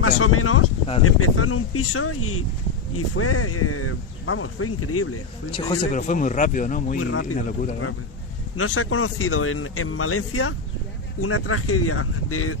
más o menos, claro. empezó en un piso y fue, vamos, fue increíble. Che, José, pero fue muy rápido, ¿no? Muy rápido. Una locura, Muy ¿no? rápido. No se ha conocido en Valencia una tragedia de